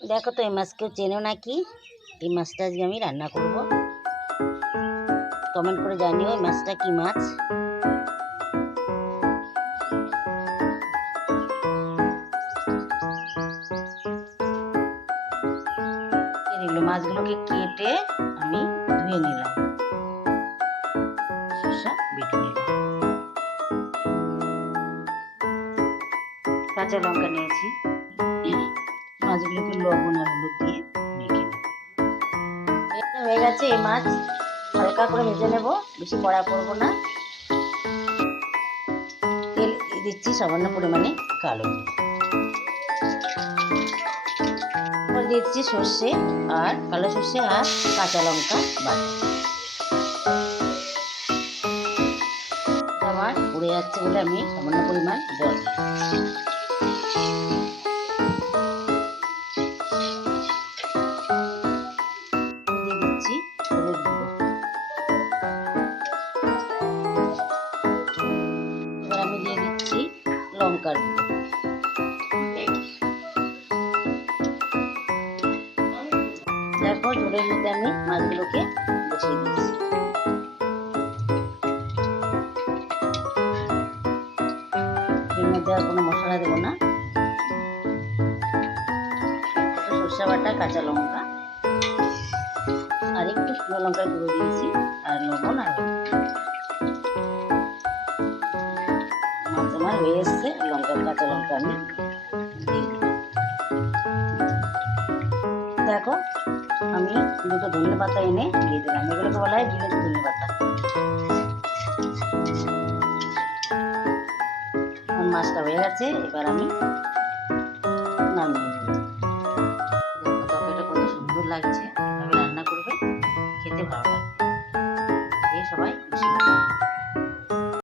দেখো তো, এই মাছ কেউ চেনো নাকি? এই মাছটা আজকে আমি রান্না করব। কমেন্ট করে জানিও এই মাছটা কি মাছ? মাছগুলোকে কেটে আমি ধুয়ে নিলাম। শসা বেটে নিলাম। কাঁচা লঙ্কা নিয়েছি। মাছগুলোকে লবণ আর হলুদ দিয়ে মেখে নেব। হয়ে গেছে এই মাছ। হালকা করে ভেজে নেব, বেশি কড়া করব না। তেল দিচ্ছি সামান্য পরিমাণে কালো। দিচ্ছি সর্ষে আর কালো সর্ষে আর কাঁচা লঙ্কা বাটা। আমার পুড়ে যাচ্ছে বলে আমি সামান্য পরিমাণ জল দেখো ঝোলের মধ্যে আমি মাছগুলোকে বসিয়ে দিচ্ছি। এর মধ্যে আর কোনো মশলা দেবো না। সরষে বাটা, কাঁচা লঙ্কা, আর একটু শুকনো লঙ্কা গুঁড়ো দিয়েছি, আর লবণ আর আমার হয়ে এসছে লঙ্কা কাঁচা লঙ্কা আমি দেখো দুটো ধনে পাতা এনে দিয়ে দিলাম। এগুলোকে বলা হয় বিলেতি ধনে পাতা। মাছটা হয়ে গেছে, এবার আমি নামিয়ে নেব। তরকারিটা কত সুন্দর লাগছে। আমি রান্না করবে, খেতে ভালো লাগবে। খেয়ে সবাই